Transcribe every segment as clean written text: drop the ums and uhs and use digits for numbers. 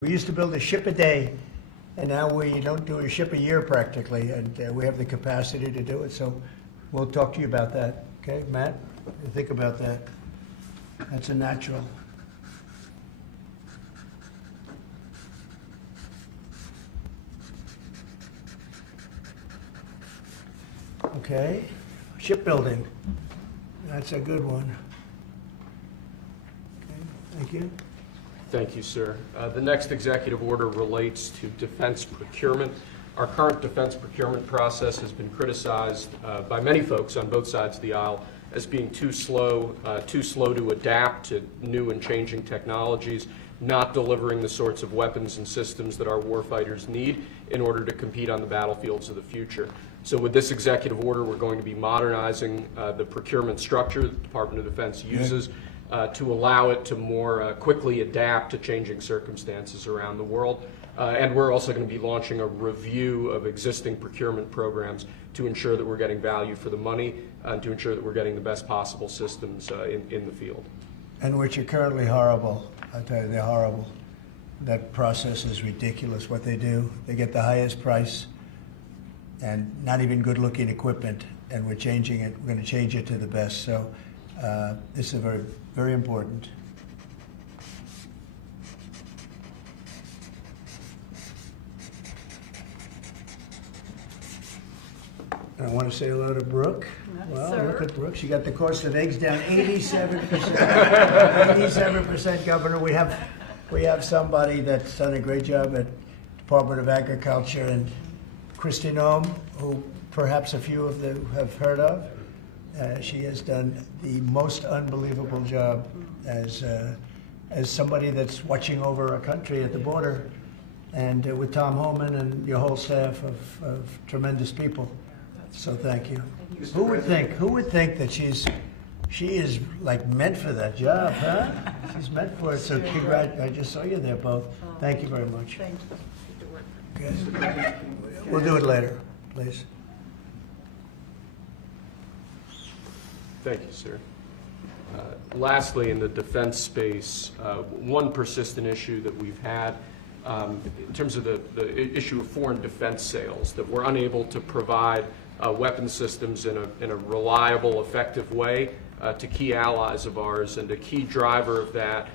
We used to build a ship a day, and now we don't do a ship a year practically, and we have the capacity to do it. So we'll talk to you about that. Okay, Matt? Think about that. That's a natural. Okay, shipbuilding. That's a good one. Okay, thank you. Thank you, sir. The next executive order relates to defense procurement. Our current defense procurement process has been criticized by many folks on both sides of the aisle as being too slow to adapt to new and changing technologies, not delivering the sorts of weapons and systems that our warfighters need in order to compete on the battlefields of the future. So with this executive order, we're going to be modernizing the procurement structure that the Department of Defense uses to allow it to more quickly adapt to changing circumstances around the world. And we're also going to be launching a review of existing procurement programs to ensure that we're getting value for the money and to ensure that we're getting the best possible systems in the field. And which are currently horrible. I tell you, they're horrible. That process is ridiculous, what they do. They get the highest price and not even good-looking equipment, and we're changing it. We're going to change it to the best. So this is very, very important. And I want to say hello to Brooke. Well, look at Brooke. She got the cost of eggs down 87%. 87%, Governor. We have somebody that's done a great job at Department of Agriculture, and Kristi Noem, who perhaps a few of you have heard of. She has done the most unbelievable job as somebody that's watching over our country at the border, and with Tom Homan and your whole staff of tremendous people. So thank you. Who would think that she is like meant for that job, huh? She's meant for it. So congrats. I just saw you there both. Thank you very much. Thank you. Okay. We'll do it later, please. Thank you, sir. Lastly, in the defense space, one persistent issue that we've had in terms of the issue of foreign defense sales, that we're unable to provide weapon systems in a reliable, effective way to key allies of ours, and a key driver of that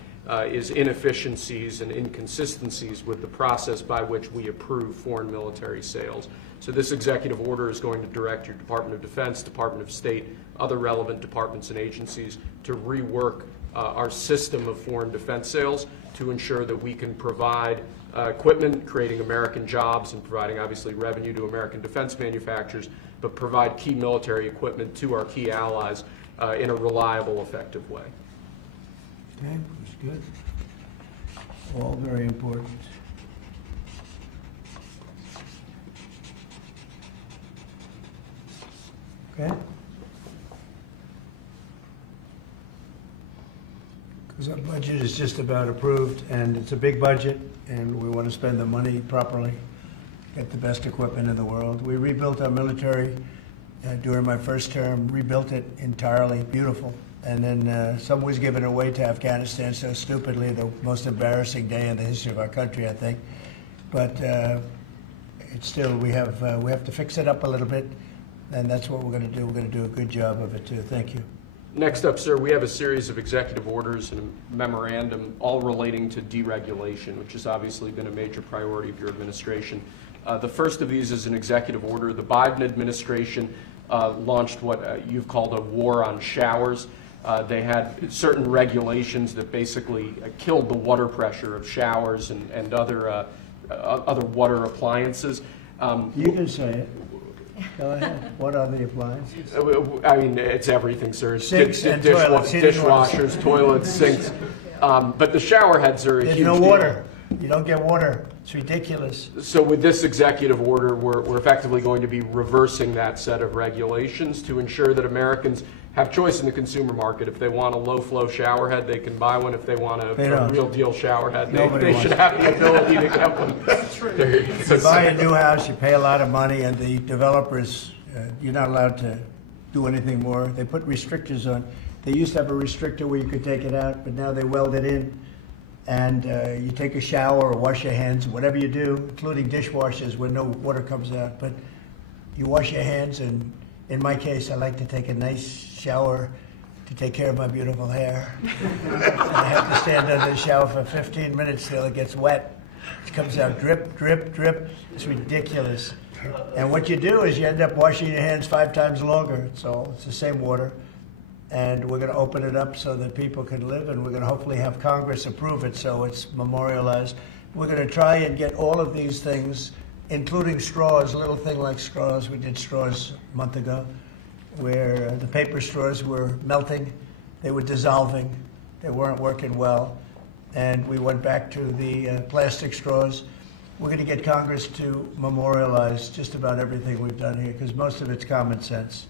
is inefficiencies and inconsistencies with the process by which we approve foreign military sales. So this executive order is going to direct your Department of Defense, Department of State, other relevant departments and agencies to rework our system of foreign defense sales to ensure that we can provide equipment, creating American jobs and providing obviously revenue to American defense manufacturers, but provide key military equipment to our key allies in a reliable, effective way. Okay, that's good. All very important. Okay? Because our budget is just about approved, and it's a big budget, and we want to spend the money properly, get the best equipment in the world. We rebuilt our military during my first term, rebuilt it entirely, beautiful. And then some was given away to Afghanistan so stupidly, the most embarrassing day in the history of our country, I think. But it's still, we have to fix it up a little bit, and that's what we're going to do. We're going to do a good job of it, too. Thank you. Next up, sir, we have a series of executive orders and a memorandum all relating to deregulation, which has obviously been a major priority of your administration. The first of these is an executive order. The Biden administration launched what you've called a war on showers. They had certain regulations that basically killed the water pressure of showers and other water appliances. You can say it. Go ahead. What are the appliances? I mean, it's everything, sir. Sinks and toilets. Dishwashers, toilets, sinks. But the shower heads are a huge There's no deal. water. You don't get water. It's ridiculous. So with this executive order, we're effectively going to be reversing that set of regulations to ensure that Americans have choice in the consumer market. If they want a low-flow shower head, they can buy one. If they want a real deal shower head, they should have the ability to get one. That's true. You buy a new house, you pay a lot of money, and the developers, you're not allowed to do anything more. They put restrictors on. They used to have a restrictor where you could take it out, but now they weld it in. and you take a shower or wash your hands, whatever you do, including dishwashers where no water comes out. But you wash your hands, and in my case, I like to take a nice shower to take care of my beautiful hair. And I have to stand under the shower for 15 minutes till it gets wet. It comes out drip, drip, drip. It's ridiculous. And what you do is you end up washing your hands 5 times longer. So it's the same water. And we're going to open it up so that people can live, and we're going to hopefully have Congress approve it so it's memorialized. We're going to try and get all of these things, including straws, a little thing like straws. We did straws a month ago, where the paper straws were melting, they were dissolving, they weren't working well, and we went back to the plastic straws. We're going to get Congress to memorialize just about everything we've done here, because most of it's common sense.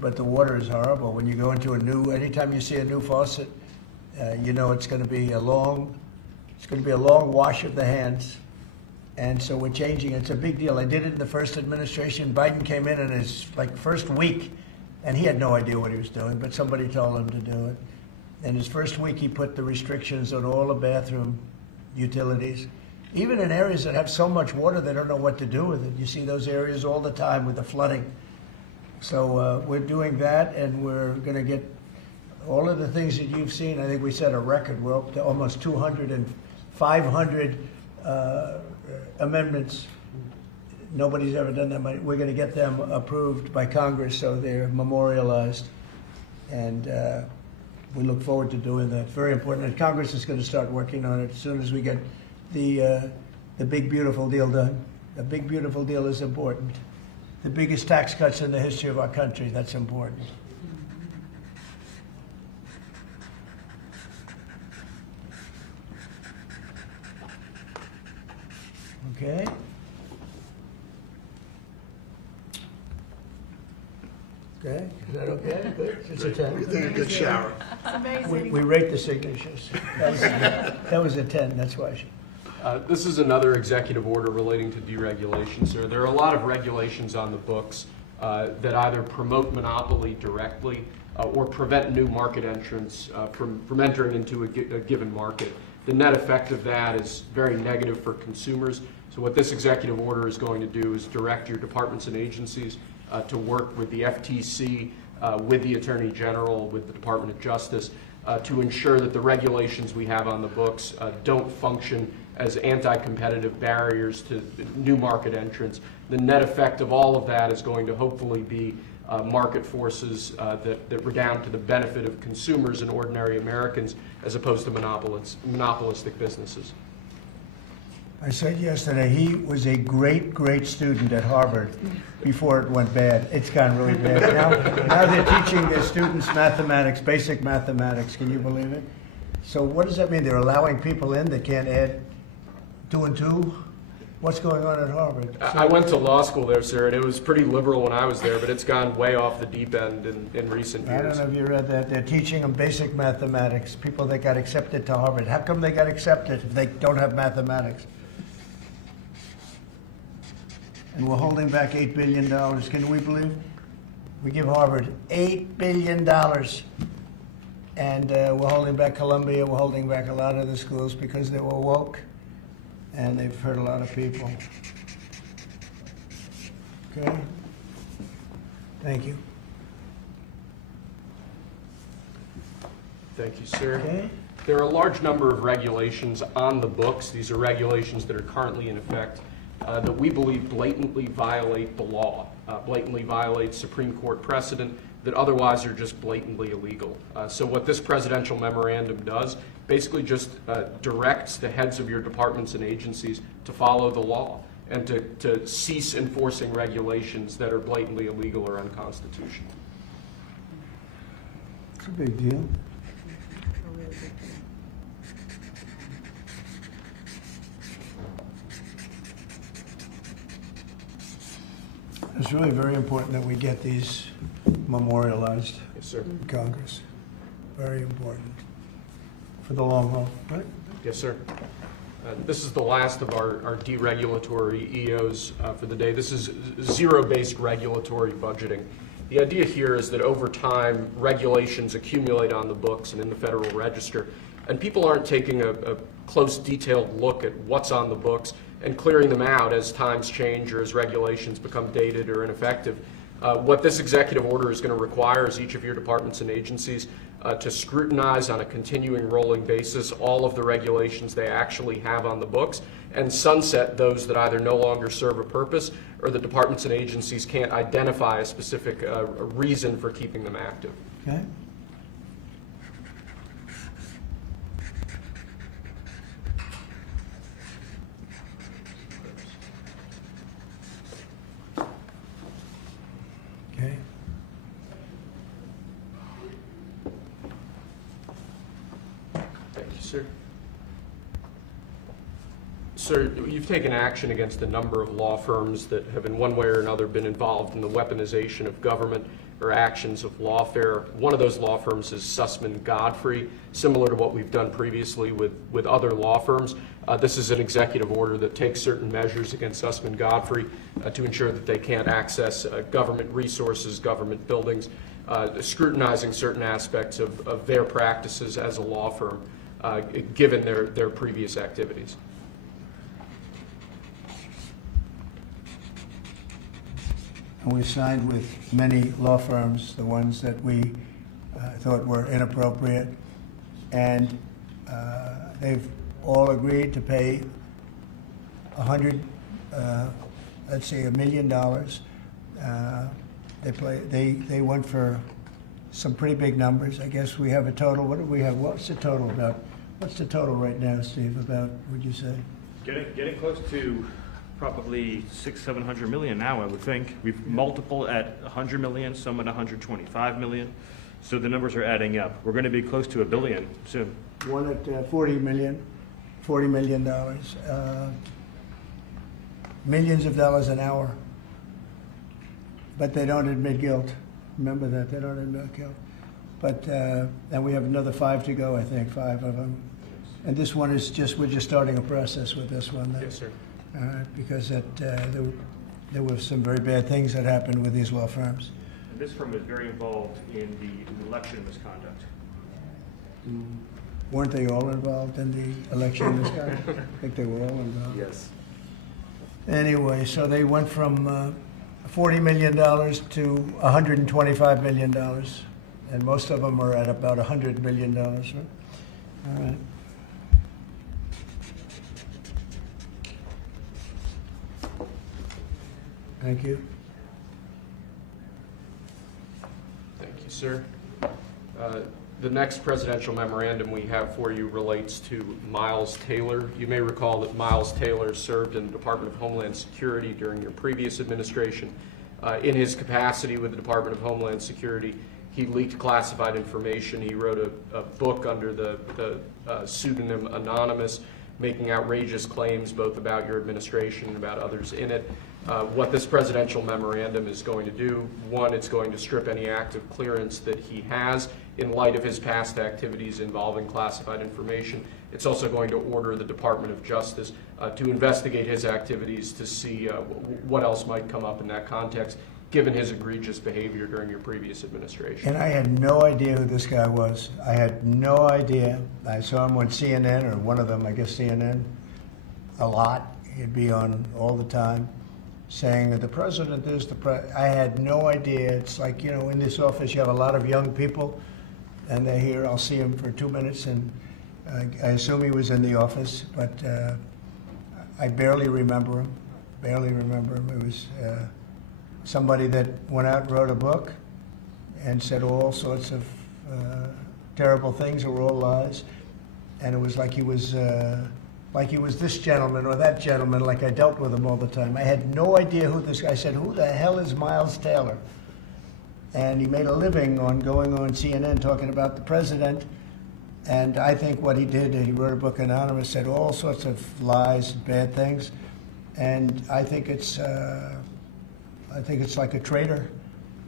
But the water is horrible. When you go into anytime you see a new faucet, you know it's going to be a long wash of the hands. And so we're changing. It's a big deal. I did it in the first administration. Biden came in his first week, and he had no idea what he was doing, but somebody told him to do it. In his first week, he put the restrictions on all the bathroom utilities. Even in areas that have so much water, they don't know what to do with it. You see those areas all the time with the flooding. So we're doing that, and we're going to get all of the things that you've seen. I think we set a record. We're up to almost 200 and 500 amendments. Nobody's ever done that. We're going to get them approved by Congress so they're memorialized. And we look forward to doing that. Very important. And Congress is going to start working on it as soon as we get the big, beautiful deal done. The big, beautiful deal is important. The biggest tax cuts in the history of our country, that's important. Okay. Okay, is that okay? Good. It's a 10. You're taking a good shower. It's amazing. We rate the signatures. That was a 10, that's why. This is another executive order relating to deregulation, sir. There are a lot of regulations on the books that either promote monopoly directly or prevent new market entrants from entering into a given market. The net effect of that is very negative for consumers. So what this executive order is going to do is direct your departments and agencies to work with the FTC, with the Attorney General, with the Department of Justice, to ensure that the regulations we have on the books don't function as anti-competitive barriers to new market entrants. The net effect of all of that is going to hopefully be market forces that redound to the benefit of consumers and ordinary Americans as opposed to monopolistic businesses. I said yesterday, he was a great, great student at Harvard before it went bad. It's gone really bad. Now they're teaching their students mathematics, basic mathematics. Can you believe it? So what does that mean? They're allowing people in that can't add 2 and 2? What's going on at Harvard? I went to law school there, sir, and it was pretty liberal when I was there, but it's gone way off the deep end in recent years. I don't know if you read that. They're teaching them basic mathematics, people that got accepted to Harvard. How come they got accepted if they don't have mathematics? And we're holding back $8 billion. Can we believe? We give Harvard $8 billion. And we're holding back Columbia. We're holding back a lot of the schools because they were woke. And they've hurt a lot of people. Okay? Thank you. Thank you, sir. Okay. There are a large number of regulations on the books. These are regulations that are currently in effect that we believe blatantly violate the law, blatantly violate Supreme Court precedent that otherwise are just blatantly illegal. So what this presidential memorandum does basically just directs the heads of your departments and agencies to follow the law and to cease enforcing regulations that are blatantly illegal or unconstitutional. It's a big deal. It's really very important that we get these memorialized Yes, sir. in Congress. Very important for the long haul, right? Yes, sir. This is the last of our deregulatory EOs for the day. This is zero-based regulatory budgeting. The idea here is that over time, regulations accumulate on the books and in the Federal Register, and people aren't taking a close, detailed look at what's on the books and clearing them out as times change or as regulations become dated or ineffective. What this executive order is going to require is each of your departments and agencies to scrutinize on a continuing rolling basis all of the regulations they actually have on the books and sunset those that either no longer serve a purpose or the departments and agencies can't identify a specific reason for keeping them active. Okay. Okay. Thank you, sir. Sir, you've taken action against a number of law firms that have in one way or another been involved in the weaponization of government or actions of lawfare. One of those law firms is Sussman Godfrey, similar to what we've done previously with other law firms. This is an executive order that takes certain measures against Sussman Godfrey to ensure that they can't access government resources, government buildings, scrutinizing certain aspects of their practices as a law firm, given their previous activities. And we signed with many law firms, the ones that we thought were inappropriate, and they've all agreed to pay $100 million. They went for some pretty big numbers. I guess we have a total. What do we have? What's the total about? What's the total right now, Steve? About, would you say? Getting close to probably 600-700 million now, I would think. We've multiple at 100 million, some at 125 million. So the numbers are adding up. We're going to be close to $1 billion soon. One at $40 million. Millions of dollars an hour. But they don't admit guilt. Remember that, they don't admit guilt. But and we have another 5 to go, I think, 5 of them. And this one is we're just starting a process with this one. Yes, sir. Because there were some very bad things that happened with these law firms. And this firm is very involved in the election misconduct. Weren't they all involved in the election misconduct? I think they were all involved. Yes. Anyway, so they went from $40 million to $125 million. And most of them are at about $100 million. Right? All right. Thank you. Thank you, sir. The next presidential memorandum we have for you relates to Miles Taylor. You may recall that Miles Taylor served in the Department of Homeland Security during your previous administration. In his capacity with the Department of Homeland Security, he leaked classified information. He wrote a book under the pseudonym Anonymous, making outrageous claims both about your administration and about others in it. What this presidential memorandum is going to do, one, it's going to strip any active clearance that he has in light of his past activities involving classified information. It's also going to order the Department of Justice to investigate his activities to see what else might come up in that context, given his egregious behavior during your previous administration. And I had no idea who this guy was. I had no idea. I saw him on CNN, or one of them, I guess CNN, a lot. He'd be on all the time, saying that the president is the president. I had no idea. It's like, you know, in this office you have a lot of young people, and they're here. I'll see him for 2 minutes, and I assume he was in the office, but I barely remember him. It was somebody that went out and wrote a book and said all sorts of terrible things that were all lies, and it was like he was this gentleman or that gentleman, like I dealt with him all the time. I had no idea who this guy. I said, who the hell is Miles Taylor? And he made a living on going on CNN talking about the president. And I think what he did, he wrote a book, Anonymous, said all sorts of lies and bad things. And I think it's like a traitor.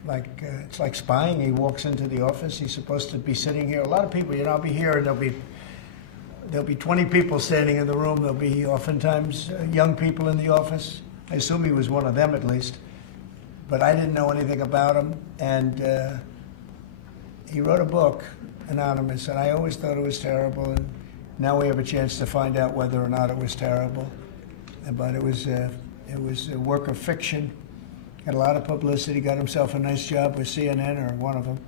It's like spying. He walks into the office. He's supposed to be sitting here. A lot of people, you know, I'll be here and there'll be 20 people standing in the room. There'll be oftentimes young people in the office. I assume he was one of them at least. But I didn't know anything about him. And he wrote a book, Anonymous, and I always thought it was terrible. And Now we have a chance to find out whether or not it was terrible. But it was a work of fiction. Got a lot of publicity, got himself a nice job with CNN or one of them.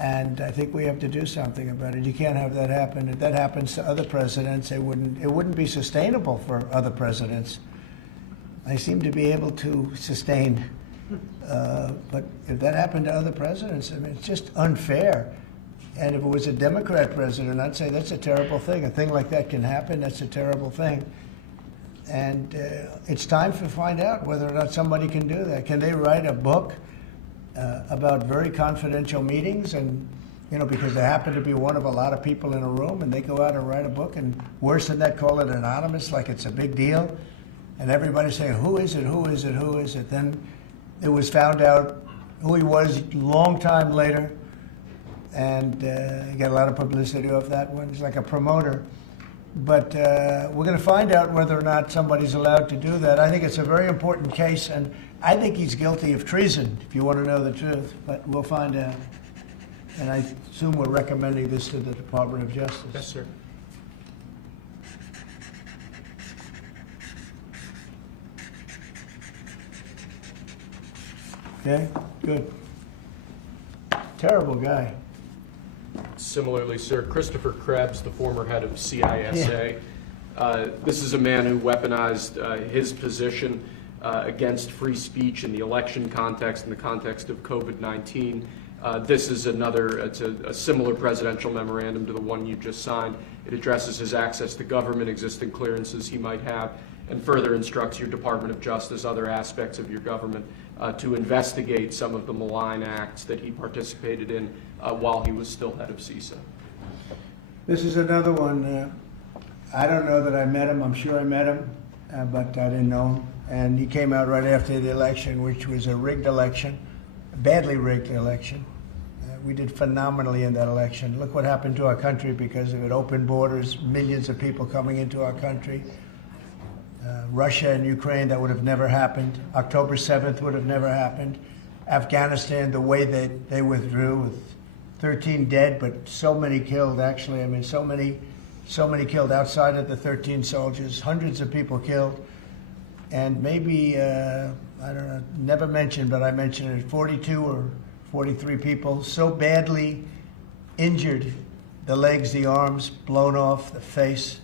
And I think we have to do something about it. You can't have that happen. If that happens to other presidents, it wouldn't be sustainable for other presidents. They seem to be able to sustain. But if that happened to other presidents, I mean, it's just unfair. And if it was a Democrat president, I'd say that's a terrible thing. A thing like that can happen. That's a terrible thing. And it's time to find out whether or not somebody can do that. Can they write a book about very confidential meetings, and because they happen to be one of a lot of people in a room, and they go out and write a book, and worse than that, call it anonymous, like it's a big deal, and everybody's saying, who is it, who is it, who is it? Then it was found out who he was a long time later, and he got a lot of publicity off that one. He's like a promoter. But we're going to find out whether or not somebody's allowed to do that. I think it's a very important case, and I think he's guilty of treason, if you want to know the truth. But we'll find out. And I assume we're recommending this to the Department of Justice. Yes, sir. Okay, good. Terrible guy. Similarly, sir, Christopher Krebs, the former head of CISA. This is a man who weaponized his position against free speech in the election context, in the context of COVID-19. This is it's a similar presidential memorandum to the one you just signed. It addresses his access to government, existing clearances he might have, and further instructs your Department of Justice, other aspects of your government, to investigate some of the malign acts that he participated in while he was still head of CISA. This is another one. I don't know that I met him. I'm sure I met him, but I didn't know him. And he came out right after the election, which was a rigged election, a badly rigged election. We did phenomenally in that election. Look what happened to our country because of it. Open borders, millions of people coming into our country. Russia and Ukraine, that would have never happened. October 7th would have never happened. Afghanistan, the way that they withdrew with 13 dead, but so many killed, actually. I mean, so many killed outside of the 13 soldiers, hundreds of people killed. And maybe, I don't know, never mentioned, but I mentioned it, 42 or 43 people so badly injured, the legs, the arms, blown off, the face.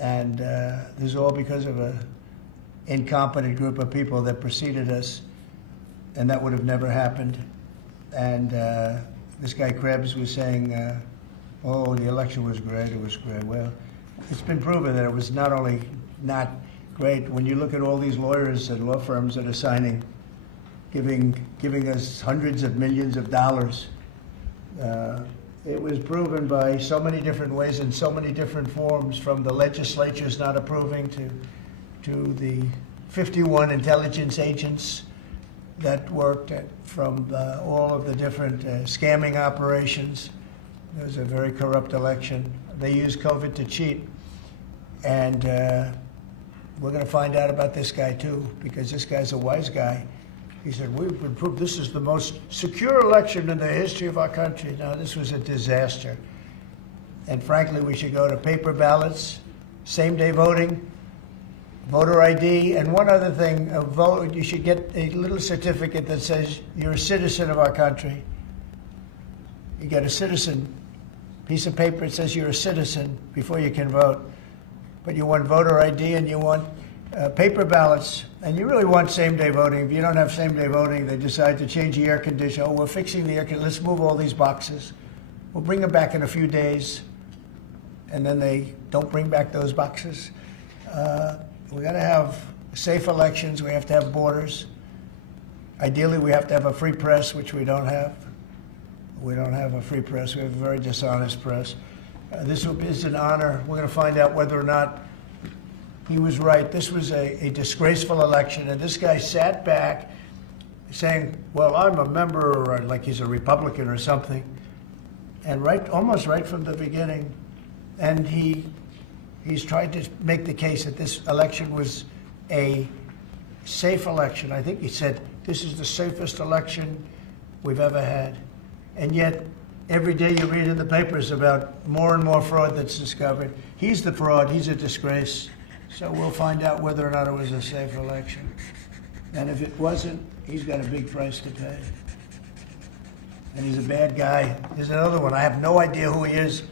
And this is all because of an incompetent group of people that preceded us, and that would have never happened. And this guy Krebs was saying, oh, the election was great, it was great. Well, it's been proven that it was not only not great. When you look at all these lawyers and law firms that are signing, giving us hundreds of millions of dollars, it was proven by so many different ways in so many different forms, from the legislatures not approving to the 51 intelligence agents that worked from all of the different scamming operations. It was a very corrupt election. They used COVID to cheat. And we're going to find out about this guy too, because this guy's a wise guy. He said, we've been proved this is the most secure election in the history of our country. No, this was a disaster. And frankly, we should go to paper ballots, same-day voting, voter ID, and one other thing, you should get a little certificate that says you're a citizen of our country. You get a citizen piece of paper that says you're a citizen before you can vote. But you want voter ID and you want paper ballots, and you really want same-day voting. If you don't have same-day voting, they decide to change the air conditioner. Oh, we're fixing the air conditioner. Let's move all these boxes. We'll bring them back in a few days, and then they don't bring back those boxes. We got to have safe elections. We have to have borders. Ideally, we have to have a free press, which we don't have. We don't have a free press. We have a very dishonest press. This is an honor. We're going to find out whether or not he was right. This was a disgraceful election, and this guy sat back saying, well, I'm a member, or like he's a Republican or something, and almost right from the beginning. And he's tried to make the case that this election was a safe election. I think he said, this is the safest election we've ever had. And yet, every day you read in the papers about more and more fraud that's discovered. He's the fraud. He's a disgrace. So we'll find out whether or not it was a safe election. And if it wasn't, he's got a big price to pay. And he's a bad guy. There's another one. I have no idea who he is.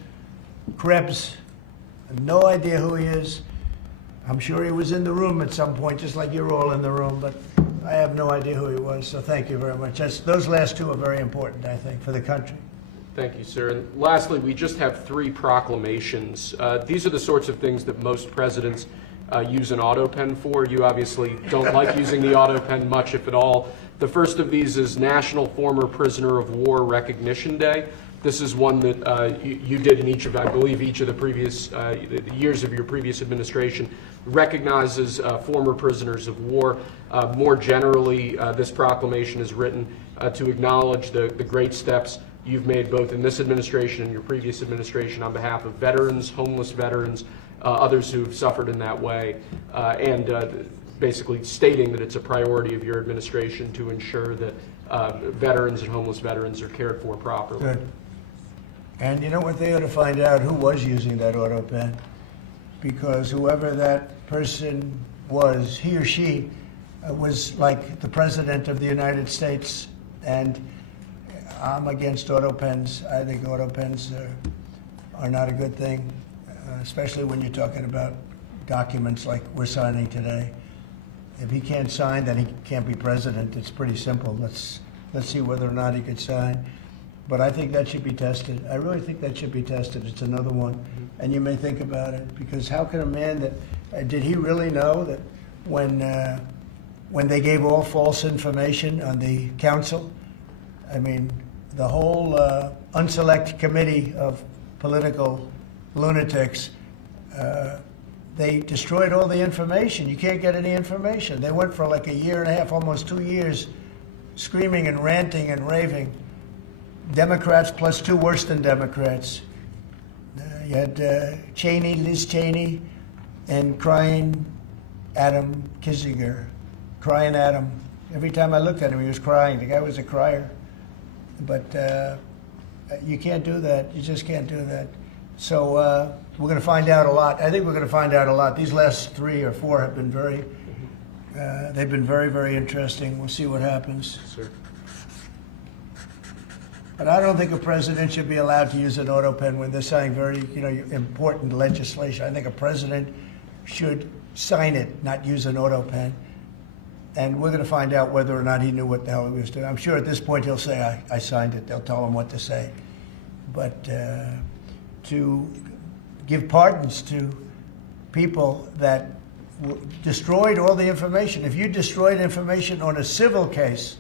Krebs. I have no idea who he is. I'm sure he was in the room at some point, just like you're all in the room, but I have no idea who he was. So thank you very much. Those last two are very important, I think, for the country. Thank you, sir. And lastly, we just have 3 proclamations. These are the sorts of things that most presidents use an auto pen for. You obviously don't like using the auto pen much, if at all. The first of these is National Former Prisoner of War Recognition Day. This is one that you did in each of, I believe, each of the previous the years of your previous administration, recognizes former prisoners of war. More generally, this proclamation is written to acknowledge the great steps you've made both in this administration and your previous administration on behalf of veterans, homeless veterans, others who've suffered in that way, and basically stating that it's a priority of your administration to ensure that veterans and homeless veterans are cared for properly. Good. And you know what, they ought to find out who was using that auto pen, because whoever that person was, he or she was like the President of the United States, and I'm against auto pens. I think auto pens are not a good thing, especially when you're talking about documents like we're signing today. If he can't sign, then he can't be president. It's pretty simple. Let's see whether or not he could sign. But I think that should be tested. I really think that should be tested. It's another one. And you may think about it, because how can a man that, did he really know that when they gave all false information on the council, I mean, the whole unselect committee of political lunatics, they destroyed all the information. You can't get any information. They went for like a year and a half, almost 2 years, screaming and ranting and raving. Democrats plus 2 worse than Democrats. You had Cheney, Liz Cheney, and crying Adam Kinzinger. Crying Adam. Every time I looked at him, he was crying. The guy was a crier. But you can't do that. You just can't do that. So we're going to find out a lot. I think we're going to find out a lot. These last 3 or 4 have been they've been very, very interesting. We'll see what happens. Sir. But I don't think a president should be allowed to use an auto pen when they're signing very, important legislation. I think a president should sign it, not use an auto pen. And we're going to find out whether or not he knew what the hell he was doing. I'm sure at this point he'll say, I signed it. They'll tell him what to say. But to give pardons to people that destroyed all the information. If you destroyed information on a civil case,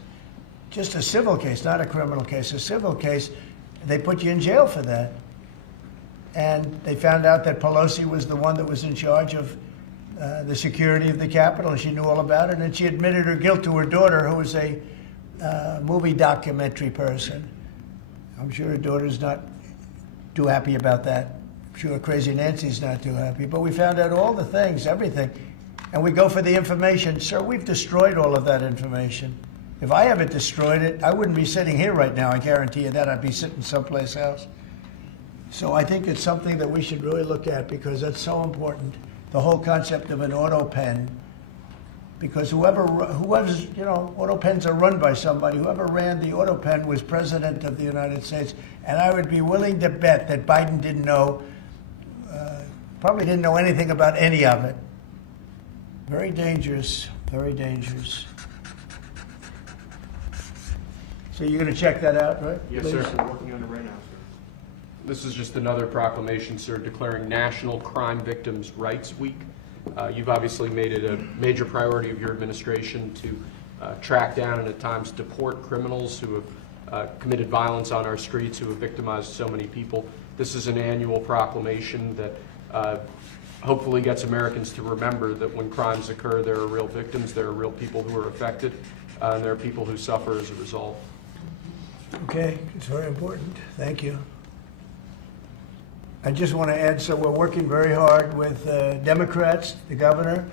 just a civil case, not a criminal case, a civil case, they put you in jail for that. And they found out that Pelosi was the one that was in charge of the security of the Capitol, and she knew all about it, and she admitted her guilt to her daughter, who was a movie documentary person. I'm sure her daughter's not too happy about that. I'm sure Crazy Nancy's not too happy. But we found out all the things, everything. And we go for the information. Sir, we've destroyed all of that information. If I haven't destroyed it, I wouldn't be sitting here right now. I guarantee you that. I'd be sitting someplace else. So I think it's something that we should really look at, because that's so important. The whole concept of an auto pen, because whoever's, auto pens are run by somebody. Whoever ran the auto pen was President of the United States, and I would be willing to bet that Biden didn't know, probably didn't know anything about any of it. Very dangerous, very dangerous. So you're going to check that out, right? Yes, please? sir. We're working on it right now, sir. This is just another proclamation, sir, declaring National Crime Victims' Rights Week. You've obviously made it a major priority of your administration to track down and at times deport criminals who have committed violence on our streets, who have victimized so many people. This is an annual proclamation that hopefully gets Americans to remember that when crimes occur, there are real victims, there are real people who are affected, and there are people who suffer as a result. Okay, it's very important. Thank you. I just want to add, so we're working very hard with Democrats, the governor,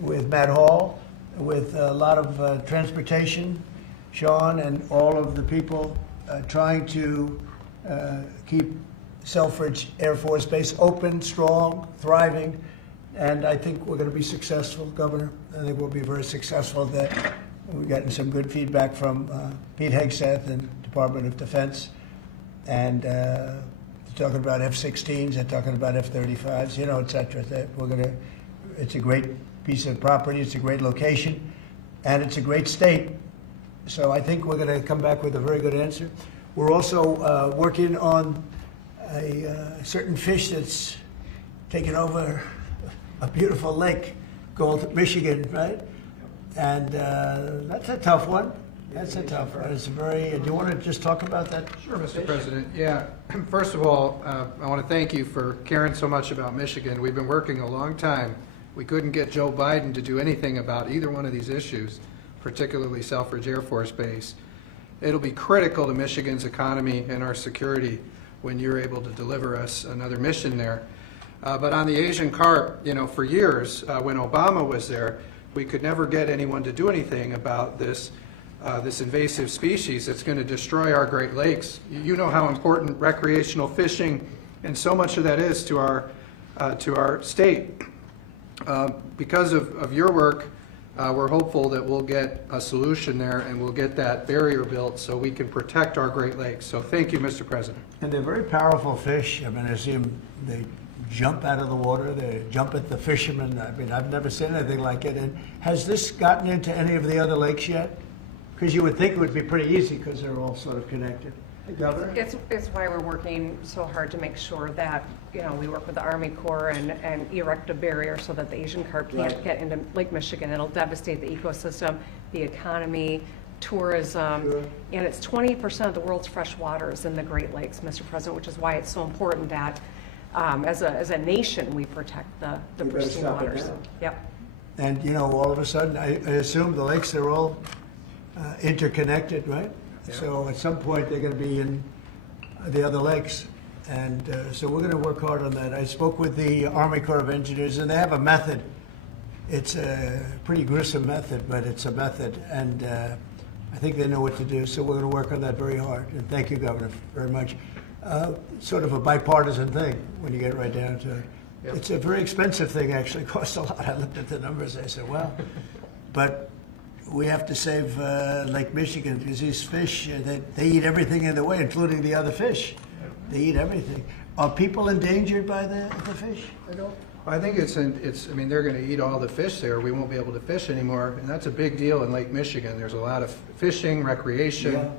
with Matt Hall, with a lot of transportation, Sean, and all of the people trying to keep Selfridge Air Force Base open, strong, thriving, and I think we're going to be successful, Governor. I think we'll be very successful. That we've gotten some good feedback from Pete Hegseth and Department of Defense, and they're talking about F-16s, they're talking about F-35s, you know, et cetera. That we're going to. It's a great piece of property. It's a great location, and it's a great state. So I think we're going to come back with a very good answer. We're also working on a certain fish that's taken over a beautiful lake called Michigan, right? And that's a tough one. That's a tough one. It's very. Do you want to just talk about that? Sure, Mr. President. Yeah. First of all, I want to thank you for caring so much about Michigan. We've been working a long time. We couldn't get Joe Biden to do anything about either one of these issues, particularly Selfridge Air Force Base. It'll be critical to Michigan's economy and our security when you're able to deliver us another mission there. But on the Asian carp, you know, for years, when Obama was there, we could never get anyone to do anything about this invasive species that's going to destroy our Great Lakes. You know how important recreational fishing and so much of that is to our state. Because of your work, we're hopeful that we'll get a solution there and we'll get that barrier built so we can protect our Great Lakes. So thank you, Mr. President. And they're very powerful fish. I mean, I see them, they jump out of the water, they jump at the fishermen. I mean, I've never seen anything like it. And has this gotten into any of the other lakes yet? Because you would think it would be pretty easy because they're all sort of connected. Governor? It's why we're working so hard to make sure that, you know, we work with the Army Corps and erect a barrier so that the Asian carp can't get into Lake Michigan. It'll devastate the ecosystem, the economy, tourism, and it's 20% of the world's fresh water is in the Great Lakes, Mr. President, which is why it's so important that as a nation we protect the pristine waters. Yep. And, you know, all of a sudden, I assume the lakes are all interconnected, right? Yeah. So at some point, they're going to be in the other lakes. And so we're going to work hard on that. I spoke with the Army Corps of Engineers, and they have a method. It's a pretty gruesome method, but it's a method. And I think they know what to do. So we're going to work on that very hard. And thank you, Governor, very much. Sort of a bipartisan thing when you get right down to it. Yep. It's a very expensive thing, actually. It costs a lot. I looked at the numbers. I said, well, but we have to save Lake Michigan because these fish, they eat everything in the way, including the other fish. They eat everything. Are people endangered by the fish? I think I mean, they're going to eat all the fish there. We won't be able to fish anymore, and that's a big deal in Lake Michigan. There's a lot of fishing, recreation,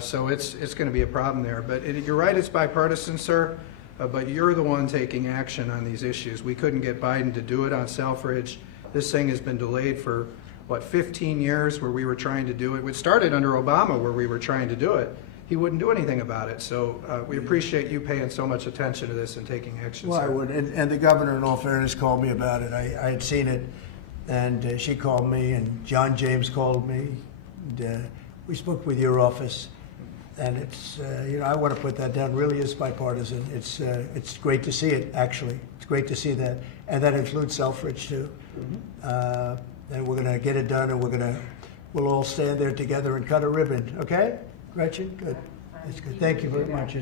so it's going to be a problem there. But you're right, it's bipartisan, sir, but you're the one taking action on these issues. We couldn't get Biden to do it on Selfridge. This thing has been delayed for, 15 years where we were trying to do it. It started under Obama where we were trying to do it. He wouldn't do anything about it. So we appreciate you paying so much attention to this and taking action. Well, sir. I would. And the governor, in all fairness, called me about it. I had seen it, and she called me, and John James called me. And, we spoke with your office, and it's, you know, I want to put that down. It really is bipartisan. It's great to see it, actually. It's great to see that. And that includes Selfridge, too. Mm-hmm. And we're going to get it done, and we'll all stand there together and cut a ribbon. Okay? Gretchen? Good. That's good. Thank you very much.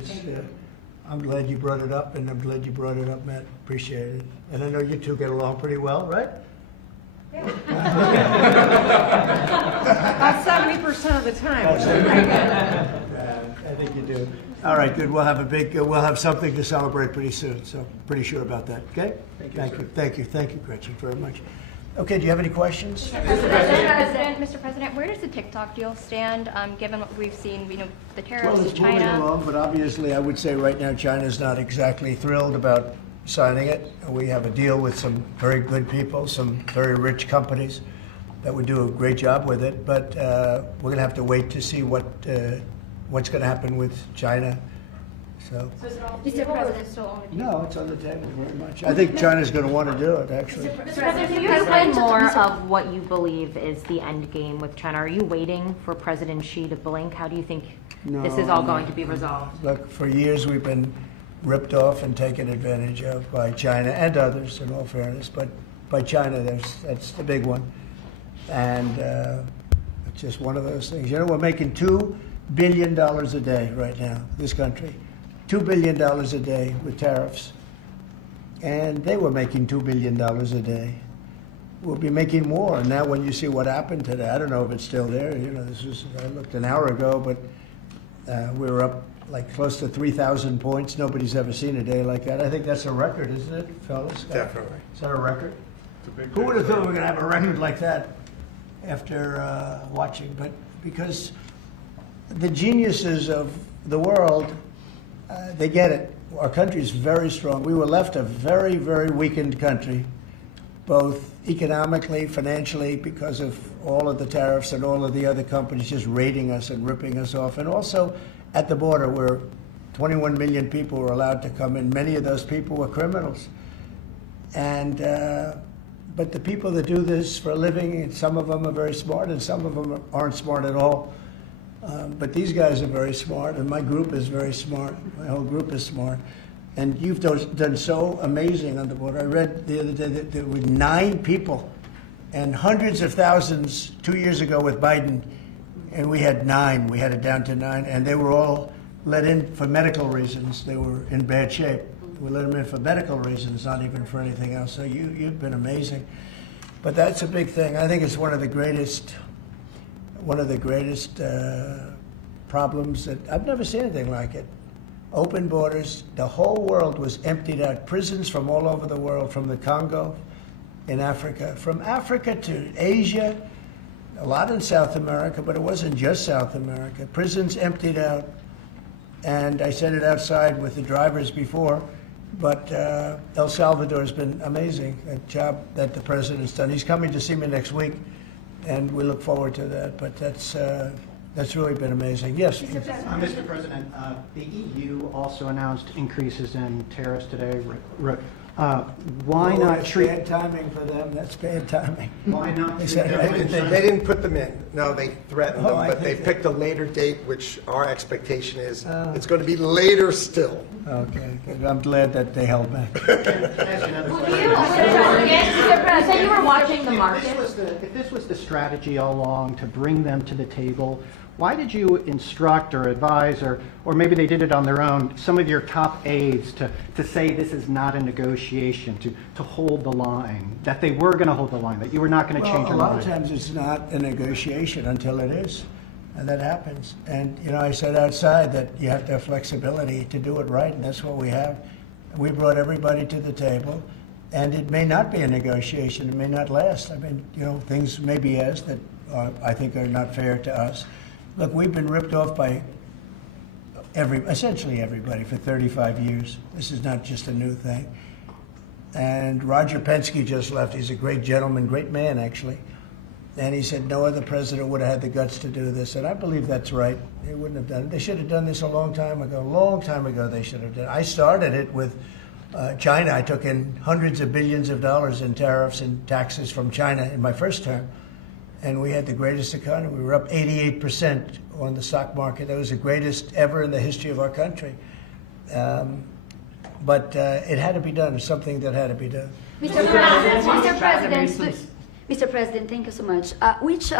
I'm glad you brought it up, and I'm glad you brought it up, Matt. Appreciate it. And I know you two get along pretty well, right? Yeah. About 70% of the time, which is pretty good. I think you do. All right, good. We'll have something to celebrate pretty soon, so pretty sure about that. Okay? Thank you, Gretchen, very much. Okay, do you have any questions? Mr. President, where does the TikTok deal stand, given what we've seen, you know, the tariffs, Well, it's moving China? along, but obviously I would say right now China's not exactly thrilled about signing it. We have a deal with some very good people, some very rich companies that would do a great job with it, but we're going to have to wait to see what's going to happen with China. So Mr. President, still on the table? no, it's on the table very much. I think China's going to want to do it, actually. Mr. President, Can you explain more of what you believe is the end game with China? Are you waiting for President Xi to blink? How do you think this is all going to be resolved? Look, for years we've been ripped off and taken advantage of by China and others, in all fairness, but by China, that's the big one. And it's just one of those things. You know, we're making $2 billion a day right now, this country. $2 billion a day with tariffs. And they were making $2 billion a day. We'll be making more. Now when you see what happened today, I don't know if it's still there. You know, I looked an hour ago, but we were up like close to 3,000 points. Nobody's ever seen a day like that. I think that's a record, isn't it, fellas? Definitely. Is that a record? Who would have thought we were going to have a record like that after watching? But because the geniuses of the world, they get it. Our country is very strong. We were left a very, very weakened country, both economically, financially, because of all of the tariffs and all of the other companies just raiding us and ripping us off. And also at the border where 21 million people were allowed to come in. Many of those people were criminals. And but the people that do this for a living, and some of them are very smart and some of them aren't smart at all. But these guys are very smart, and my group is very smart. My whole group is smart. And you've done so amazing on the border. I read the other day that there were 9 people and hundreds of thousands 2 years ago with Biden, and we had 9. We had it down to 9, and they were all let in for medical reasons. They were in bad shape. We let them in for medical reasons, not even for anything else. So you've been amazing. But that's a big thing. I think it's one of the greatest problems that I've never seen anything like it. Open borders. The whole world was emptied out. Prisons from all over the world, from the Congo in Africa, from Africa to Asia, a lot in South America, but it wasn't just South America. Prisons emptied out. And I said it outside with the drivers before, but El Salvador has been amazing, that job that the president's done. He's coming to see me next week, and we look forward to that. But that's really been amazing. Yes? Mr. President, the EU also announced increases in tariffs today. Why not That's treat... bad timing for them. That's bad timing. Why not They treat said government They didn't put them in. No, they threatened Oh, them, I but they think picked a later date, which our expectation is it's going to be later still. Okay, I'm glad that they held back. So you were watching the market. If this was the strategy all along to bring them to the table, why did you instruct or advise, or maybe they did it on their own, some of your top aides to say this is not a negotiation, to hold the line, that they were going to hold the line, that you were not going to change Well, your a lot mind? of times it's not a negotiation until it is, and that happens. And, you know, I said outside that you have to have flexibility to do it right, and that's what we have. We brought everybody to the table, and it may not be a negotiation. It may not last. I mean, you know, things may be asked that I think are not fair to us. Look, we've been ripped off by essentially everybody for 35 years. This is not just a new thing. And Roger Penske just left. He's a great gentleman, great man, actually. And he said no other president would have had the guts to do this. And I believe that's right. They wouldn't have done it. They should have done this a long time ago. A long time ago they should have done it. I started it with China. I took in hundreds of billions of dollars in tariffs and taxes from China in my first term. And we had the greatest economy. We were up 88% on the stock market. That was the greatest ever in the history of our country. But it had to be done. It's something that had to be done. Mr. President, thank you so much. Which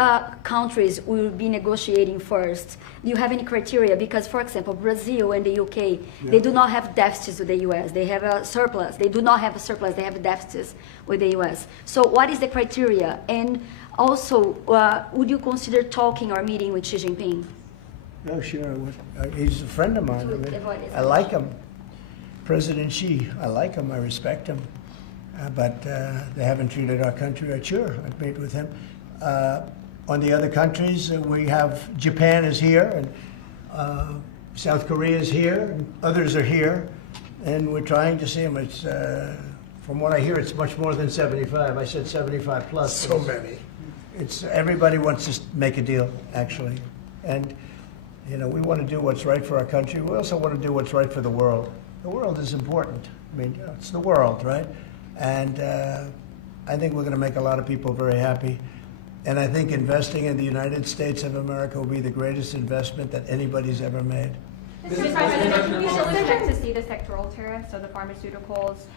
countries will be negotiating first? Do you have any criteria? Because, for example, Brazil and the UK, they do not have deficits with the US. They have a surplus. They do not have a surplus. They have deficits with the US. So what is the criteria? And also, would you consider talking or meeting with Xi Jinping? No, sure. He's a friend of mine. I like him. President Xi, I like him. I respect him. But they haven't treated our country right. Sure, I'd meet with him. On the other countries, we have Japan is here, and South Korea is here, and others are here, and we're trying to see them. It's, from what I hear, it's much more than 75. I said 75 plus. So many. It's everybody wants to make a deal, actually, and you know we want to do what's right for our country. We also want to do what's right for the world. The world is important. I mean, you know, it's the world, right? And I think we're going to make a lot of people very happy. And I think investing in the United States of America will be the greatest investment that anybody's ever made. Mr. President, we still expect to see the sectoral tariffs, so the pharmaceuticals,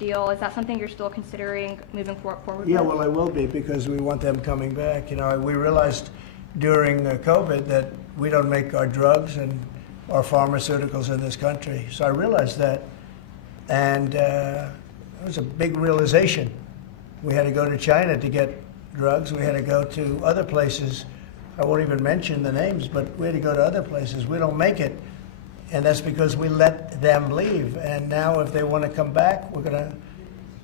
steel. Is that something you're still considering moving forward Yeah, with? well, I will be because we want them coming back. You know, we realized during COVID that we don't make our drugs and or pharmaceuticals in this country. So I realized that, and it was a big realization. We had to go to China to get drugs. We had to go to other places. I won't even mention the names, but we had to go to other places. We don't make it, and that's because we let them leave. And now if they want to come back, we're going to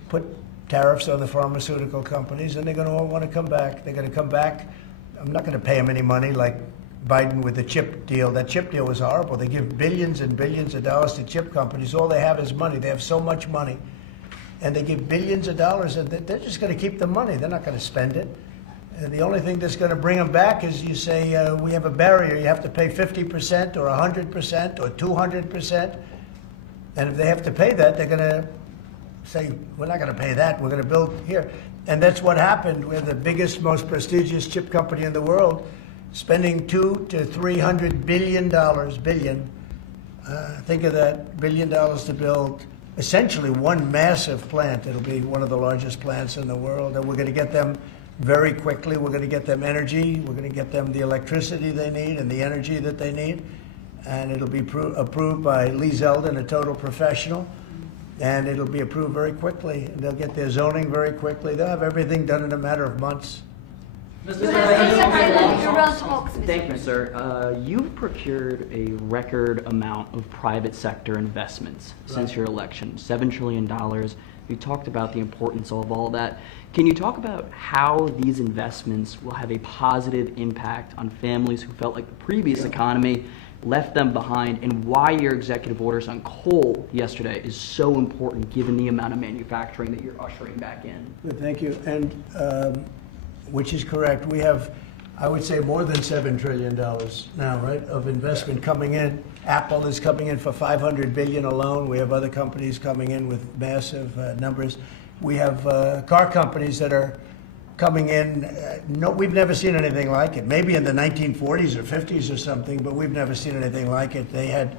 put tariffs on the pharmaceutical companies, and they're going to all want to come back. They're going to come back. I'm not going to pay them any money like Biden with the chip deal. That chip deal was horrible. They give billions and billions of dollars to chip companies. All they have is money. They have so much money, and they give billions of dollars, and they're just going to keep the money. They're not going to spend it. And the only thing that's going to bring them back is you say, we have a barrier. You have to pay 50% or 100% or 200%. And if they have to pay that, they're going to say, we're not going to pay that. We're going to build here. And that's what happened. We're the biggest, most prestigious chip company in the world, spending $200 to $300 billion. Think of that, $1 billion to build essentially one massive plant. It'll be one of the largest plants in the world. And we're going to get them very quickly. We're going to get them energy. We're going to get them the electricity they need and the energy that they need. And it'll be approved by Lee Zeldin, a total professional. And it'll be approved very quickly. And they'll get their zoning very quickly. They'll have everything done in a matter of months. Thank you, sir. You've procured a record amount of private sector investments since your election, $7 trillion. You talked about the importance of all that. Can you talk about how these investments will have a positive impact on families who felt like the previous economy left them behind, and why your executive orders on coal yesterday is so important given the amount of manufacturing that you're ushering back in? Good, thank you. And which is correct. We have, I would say, more than $7 trillion now, right, of investment coming in. Apple is coming in for $500 billion alone. We have other companies coming in with massive numbers. We have car companies that are coming in. No, we've never seen anything like it. Maybe in the 1940s or 50s or something, but we've never seen anything like it. They had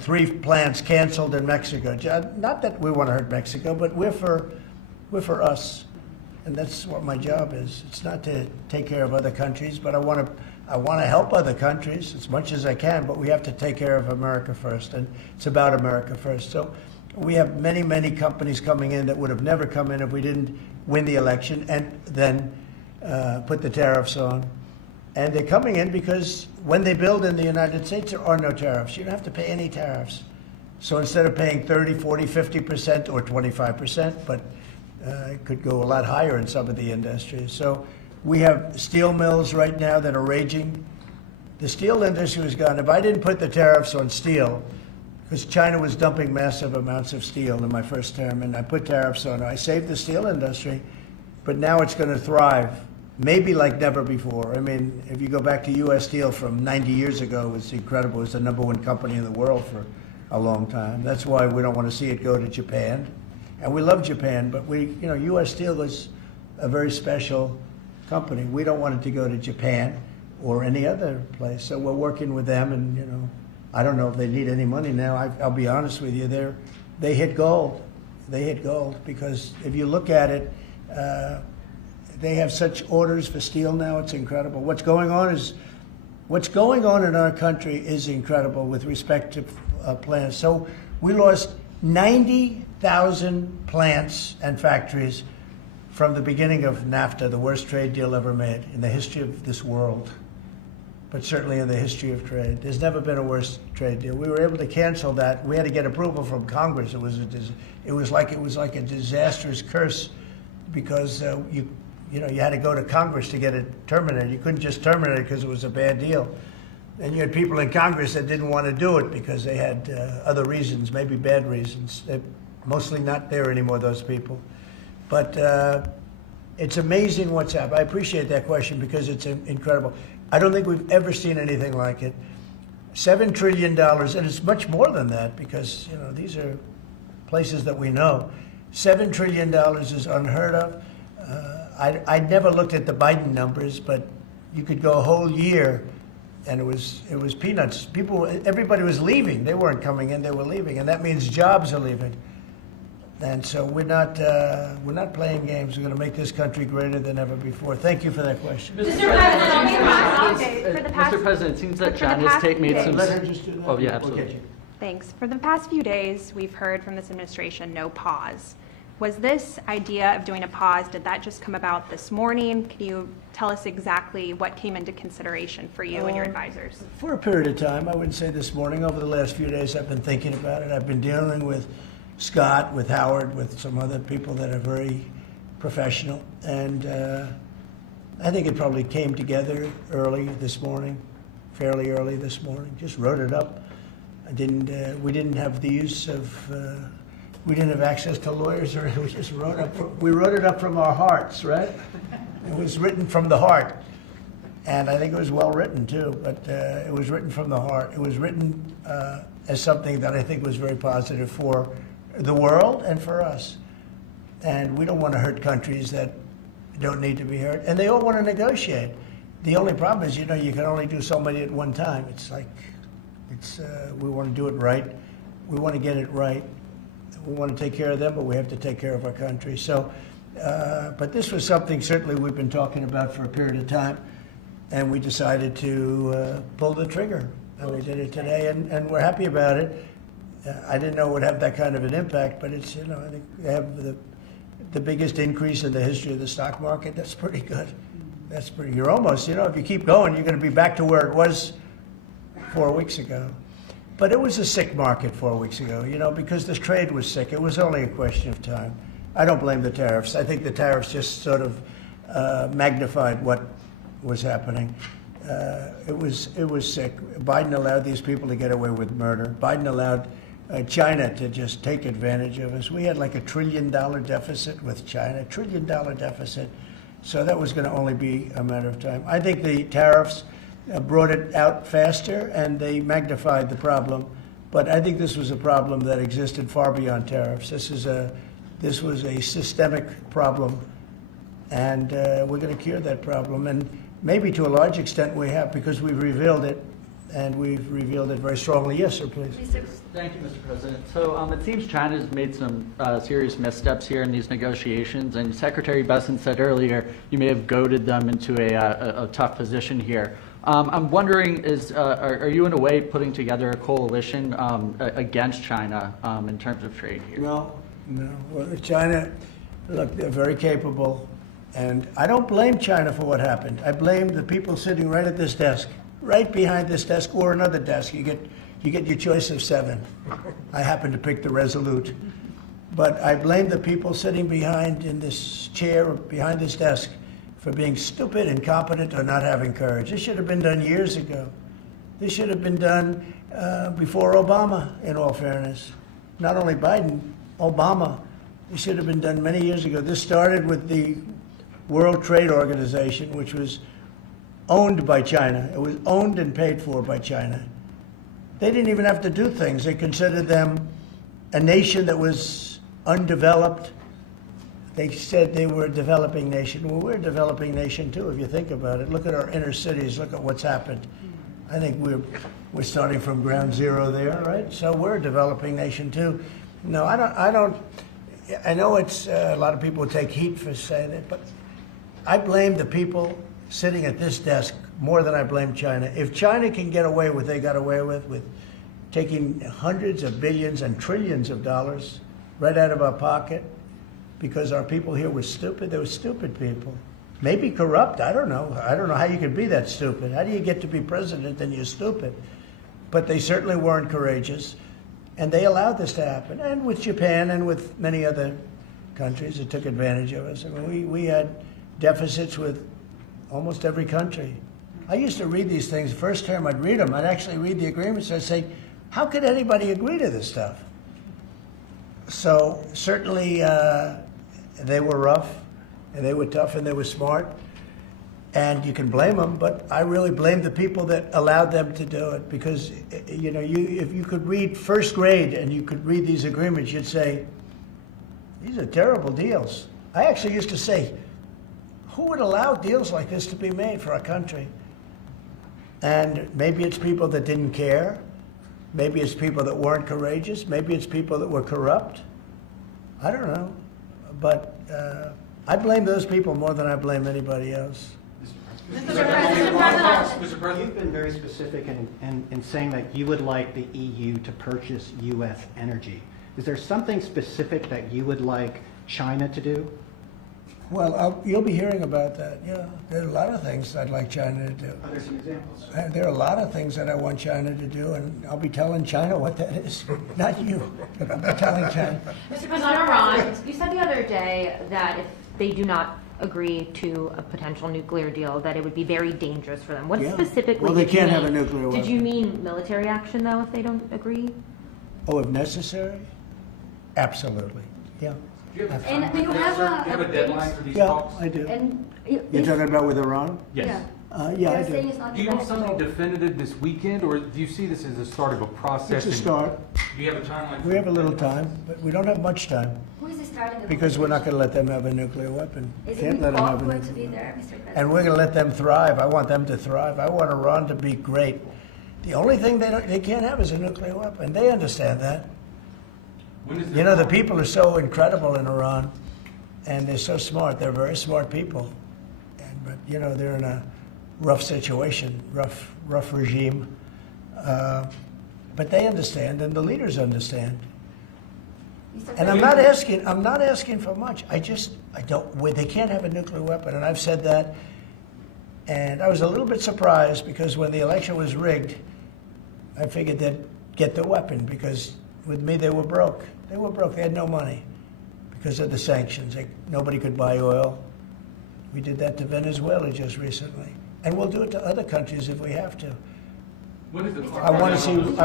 3 plants canceled in Mexico. Not that we want to hurt Mexico, but we're for us. And that's what my job is. It's not to take care of other countries, but I want to help other countries as much as I can, but we have to take care of America first, and it's about America first. So we have many, many companies coming in that would have never come in if we didn't win the election and then put the tariffs on. And they're coming in because when they build in the United States, there are no tariffs. You don't have to pay any tariffs. So instead of paying 30, 40, 50% or 25%, but it could go a lot higher in some of the industries. So we have steel mills right now that are raging. The steel industry was gone. If I didn't put the tariffs on steel, because China was dumping massive amounts of steel in my first term, and I put tariffs on it, I saved the steel industry, but now it's going to thrive, maybe like never before. I mean, if you go back to U.S. Steel from 90 years ago, it was incredible. It was the #1 company in the world for a long time. That's why we don't want to see it go to Japan. And we love Japan, but U.S. Steel was a very special company. We don't want it to go to Japan or any other place. So we're working with them, and I don't know if they need any money now. I'll be honest with you, they hit gold. They hit gold because if you look at it, they have such orders for steel now. It's incredible. What's going on in our country is incredible with respect to plants. So we lost 90,000 plants and factories from the beginning of NAFTA, the worst trade deal ever made in the history of this world, but certainly in the history of trade. There's never been a worse trade deal. We were able to cancel that. We had to get approval from Congress. It was like a disastrous curse because you had to go to Congress to get it terminated. You couldn't just terminate it because it was a bad deal. And you had people in Congress that didn't want to do it because they had other reasons, maybe bad reasons. They're mostly not there anymore, those people. But it's amazing what's happened. I appreciate that question because it's incredible. I don't think we've ever seen anything like it. $7 trillion, and it's much more than that because these are places that we know. $7 trillion is unheard of. I never looked at the Biden numbers, but you could go a whole year and it was peanuts. Everybody was leaving. They weren't coming in, they were leaving. And that means jobs are leaving. And so we're not playing games. We're going to make this country greater than ever before. Thank you for that question. Mr. President, it seems that For the China's past made few some. Let her just do that. Oh, yeah, Okay. absolutely. Thanks. For the past few days, we've heard from this administration no pause. Was this idea of doing a pause, did that just come about this morning? Can you tell us exactly what came into consideration for you and your advisors? For a period of time, I wouldn't say this morning. Over the last few days, I've been thinking about it. I've been dealing with Scott, with Howard, with some other people that are very professional. And I think it probably came together early this morning, fairly early this morning. Just wrote it up. We didn't have the use of, we didn't have access to lawyers, or we just wrote it up from our hearts, right? It was written from the heart. And I think it was well written too, but it was written from the heart. It was written as something that I think was very positive for the world and for us. And we don't want to hurt countries that don't need to be hurt. And they all want to negotiate. The only problem is, you can only do so many at one time. It's like, we want to do it right. We want to get it right. We want to take care of them, but we have to take care of our country. So, but this was something certainly we've been talking about for a period of time, and we decided to pull the trigger. And we did it today, and we're happy about it. I didn't know it would have that kind of an impact, but it's, I think they have the biggest increase in the history of the stock market. That's pretty good. You're almost, if you keep going, you're going to be back to where it was 4 weeks ago. But it was a sick market 4 weeks ago, because the trade was sick. It was only a question of time. I don't blame the tariffs. I think the tariffs just sort of magnified what was happening. It was sick. Biden allowed these people to get away with murder. Biden allowed China to just take advantage of us. We had like $1 trillion deficit with China, $1 trillion deficit. So that was going to only be a matter of time. I think the tariffs brought it out faster, and they magnified the problem. But I think this was a problem that existed far beyond tariffs. This was a systemic problem, and we're going to cure that problem. And maybe to a large extent we have, because we've revealed it, and we've revealed it very strongly. Yes, sir, please. Thank you, Mr. President. So it seems China's made some serious missteps here in these negotiations, and Secretary Besson said earlier you may have goaded them into a tough position here. I'm wondering, are you in a way putting together a coalition against China in terms of trade here? No. Well, China, look, they're very capable, and I don't blame China for what happened. I blame the people sitting right at this desk, right behind this desk, or another desk. You get your choice of 7. I happen to pick the Resolute. But I blame the people sitting behind in this chair, behind this desk, for being stupid, incompetent, or not having courage. This should have been done years ago. This should have been done before Obama, in all fairness. Not only Biden, Obama. It should have been done many years ago. This started with the World Trade Organization, which was owned by China. It was owned and paid for by China. They didn't even have to do things. They considered them a nation that was undeveloped. They said they were a developing nation. Well, we're a developing nation too, if you think about it. Look at our inner cities. Look at what's happened. I think we're starting from ground zero there, right? So we're a developing nation too. No, I don't. I know it's a lot of people take heat for saying it, but I blame the people sitting at this desk more than I blame China. If China can get away with what they got away with taking hundreds of billions and trillions of dollars right out of our pocket, because our people here were stupid. They were stupid people. Maybe corrupt, I don't know. I don't know how you could be that stupid. How do you get to be president and you're stupid? But they certainly weren't courageous, and they allowed this to happen. And with Japan and with many other countries that took advantage of us. I mean, we had deficits with almost every country. I used to read these things. The first term I'd read them. I'd actually read the agreements. I'd say, how could anybody agree to this stuff? So certainly they were rough, and they were tough, and they were smart, and you can blame them, but I really blame the people that allowed them to do it, because if you could read first grade and you could read these agreements, you'd say, these are terrible deals. I actually used to say, who would allow deals like this to be made for our country? And maybe it's people that didn't care. Maybe it's people that weren't courageous. Maybe it's people that were corrupt. I don't know. But I blame those people more than I blame anybody else. You've been very specific in saying that you would like the EU to purchase U.S. energy. Is there something specific that you would like China to do? Well, you'll be hearing about that. Yeah, there are a lot of things I'd like China to do. Are there some examples? There are a lot of things that I want China to do, and I'll be telling China what that is. Not you, but I'll be telling China. Mr. President, on Iran, you said the other day that if they do not agree to a potential nuclear deal, that it would be very dangerous for them. What specifically Well, they did you can't mean? have a nuclear weapon. Did you mean military action, though, if they don't agree? Oh, if necessary? Absolutely, yeah. And do you have a deadline for these Yeah, talks? I do. And You're talking about with Iran? Yes. Yeah, I They're saying do. it's not Do you want the something best definitive this weekend, or do you see this as the start of a process? It's a start. Do you have a timeline? We have a little time, but we don't have much time, Who is starting the because we're not going to let them have a nuclear weapon. Is Can't it let them all have a going to nuclear be weapon. there, Mr. President? And we're going to let them thrive. I want them to thrive. I want Iran to be great. The only thing they can't have is a nuclear weapon. They understand that. You know, the people are so incredible in Iran, and they're so smart. They're very smart people. But, you know, they're in a rough situation, rough regime. But they understand, and the leaders understand. And I'm not asking for much. I don't, they can't have a nuclear weapon, and I've said that. And I was a little bit surprised, because when the election was rigged, I figured they'd get the weapon, because with me they were broke. They were broke. They had no money because of the sanctions. Nobody could buy oil. We did that to Venezuela just recently, and we'll do it to other countries if we have to. I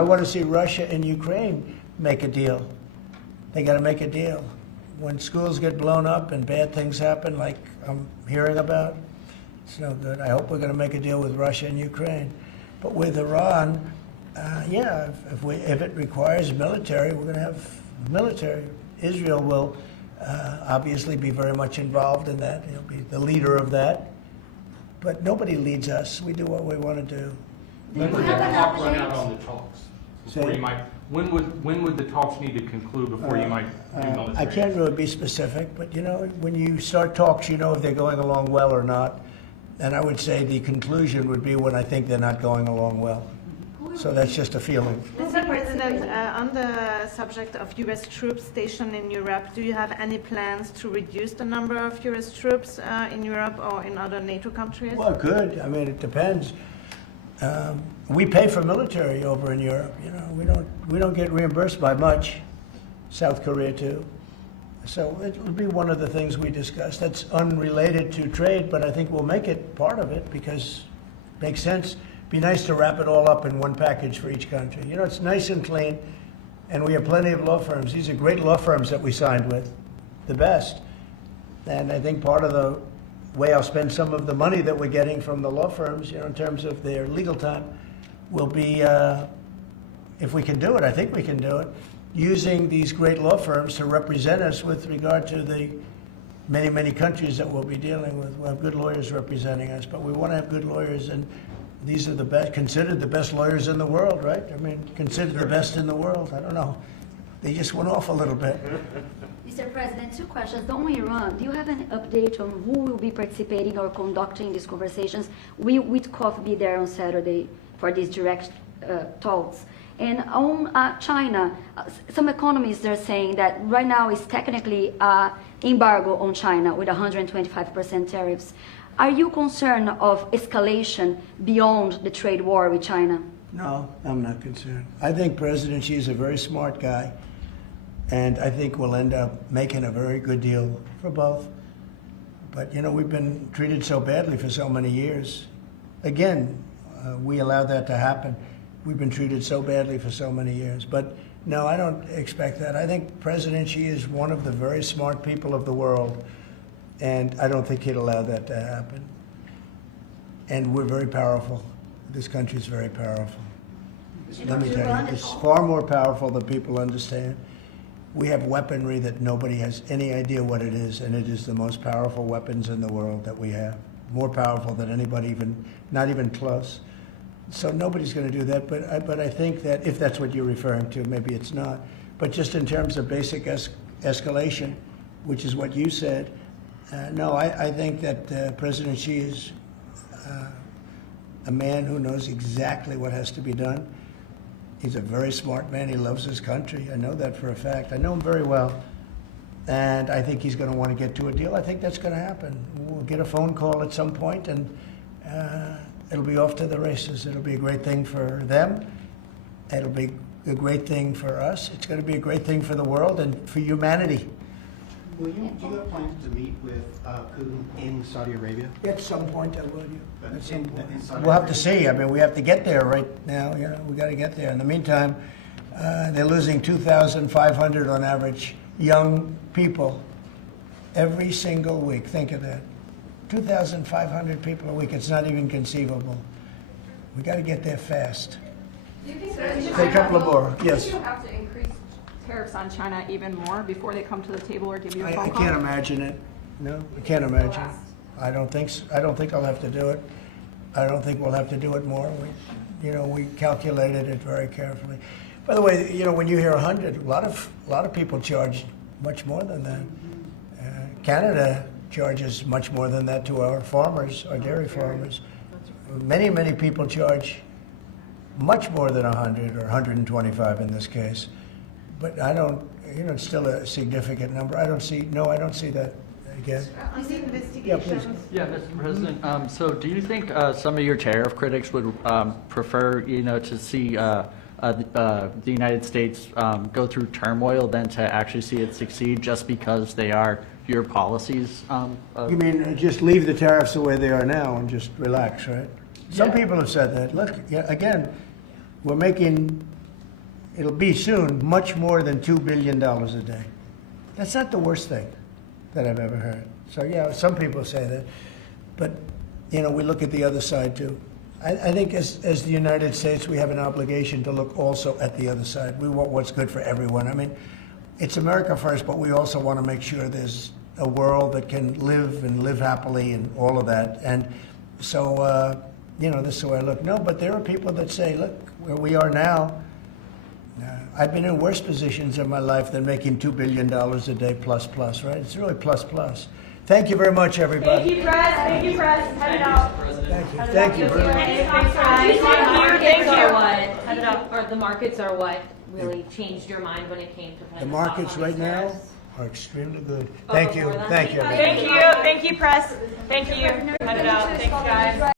want to see Russia and Ukraine make a deal. They got to make a deal. When schools get blown up and bad things happen, like I'm hearing about, it's no good. I hope we're going to make a deal with Russia and Ukraine. But with Iran, yeah, if it requires military, we're going to have military. Israel will obviously be very much involved in that. He'll be the leader of that. But nobody leads us. We do what we want to do. When would the clock run out on the talks? Say- When would the talks need to conclude before you might do military? I can't really be specific, but you know, when you start talks, you know if they're going along well or not. And I would say the conclusion would be when I think they're not going along well. So that's just a feeling. Mr. President, on the subject of U.S. troops stationed in Europe, do you have any plans to reduce the number of U.S. troops in Europe or in other NATO countries? Well, good. I mean, it depends. We pay for military over in Europe. You know, we don't get reimbursed by much. South Korea too. So it will be one of the things we discuss. That's unrelated to trade, but I think we'll make it part of it because it makes sense. Be nice to wrap it all up in one package for each country. You know, it's nice and clean, and we have plenty of law firms. These are great law firms that we signed with, the best. And I think part of the way I'll spend some of the money that we're getting from the law firms, you know, in terms of their legal time, will be, if we can do it, I think we can do it, using these great law firms to represent us with regard to the many, many countries that we'll be dealing with. We'll have good lawyers representing us, but we want to have good lawyers, and these are the best, considered the best lawyers in the world, right? I mean, considered the best in the world. I don't know. They just went off a little bit. Mr. President, two questions. On Iran, do you have an update on who will be participating or conducting these conversations? Will Witkoff be there on Saturday for these direct talks? And on China, some economists are saying that right now is technically embargo on China with 125% tariffs. Are you concerned of escalation beyond the trade war with China? No, I'm not concerned. I think President Xi is a very smart guy, and I think we'll end up making a very good deal for both. But, you know, we've been treated so badly for so many years. Again, we allowed that to happen. We've been treated so badly for so many years. But, no, I don't expect that. I think President Xi is one of the very smart people of the world, and I don't think he'd allow that to happen. And we're very powerful. This country is very powerful. Let me tell you, it's far more powerful than people understand. We have weaponry that nobody has any idea what it is, and it is the most powerful weapons in the world that we have. More powerful than anybody, not even close. So nobody's going to do that, but I think that if that's what you're referring to, maybe it's not. But just in terms of basic escalation, which is what you said. No, I think that President Xi is a man who knows exactly what has to be done. He's a very smart man. He loves his country. I know that for a fact. I know him very well. And I think he's going to want to get to a deal. I think that's going to happen. We'll get a phone call at some point, and it'll be off to the races. It'll be a great thing for them. It'll be a great thing for us. It's going to be a great thing for the world and for humanity. Do you have plans to meet with Putin in Saudi Arabia? At some point, I will. At some point. In Saudi We'll have to Arabia? see. I mean, we have to get there right now. You know, we got to get there. In the meantime, they're losing 2,500 on average young people every single week. Think of that. 2,500 people a week. It's not even conceivable. We got to get there fast. Do you think Say a couple of more. Yes. you have to increase tariffs on China even more before they come to the table or give you a I phone call? can't imagine it. No, I can't imagine. I don't think so. I don't think I'll have to do it. I don't think we'll have to do it more. We calculated it very carefully. By the way, when you hear 100, a lot of people charge much more than that. Canada charges much more than that to our farmers, our dairy farmers. Many, many people charge much more than 100 or 125 in this case. But I don't, it's still a significant number. I don't see that again. On the investigations. Yeah, please. Yeah, Mr. President. So do you think some of your tariff critics would prefer, to see the United States go through turmoil than to actually see it succeed just because they are your policies? You mean just leave the tariffs the way they are now and just relax, right? Some Yeah. people have said that. Look, again, we're making, it'll be soon, much more than $2 billion a day. That's not the worst thing that I've ever heard. So, yeah, some people say that. But, we look at the other side, too. I think as the United States, we have an obligation to look also at the other side. We want what's good for everyone. I mean, it's America first, but we also want to make sure there's a world that can live happily and all of that. And so, this is the way I look. No, but there are people that say, look, where we are now, I've been in worse positions in my life than making $2 billion a day plus, right? It's really plus. Thank you very much, everybody. Thank you, Press. Thank you, Press. Head it out. Thank you. The markets are what really changed your mind when it came to putting The a stop markets on right these now tariffs? are extremely good. Thank you. Thank you. Thank you, Press. Thank you. Head it out. Thanks, guys.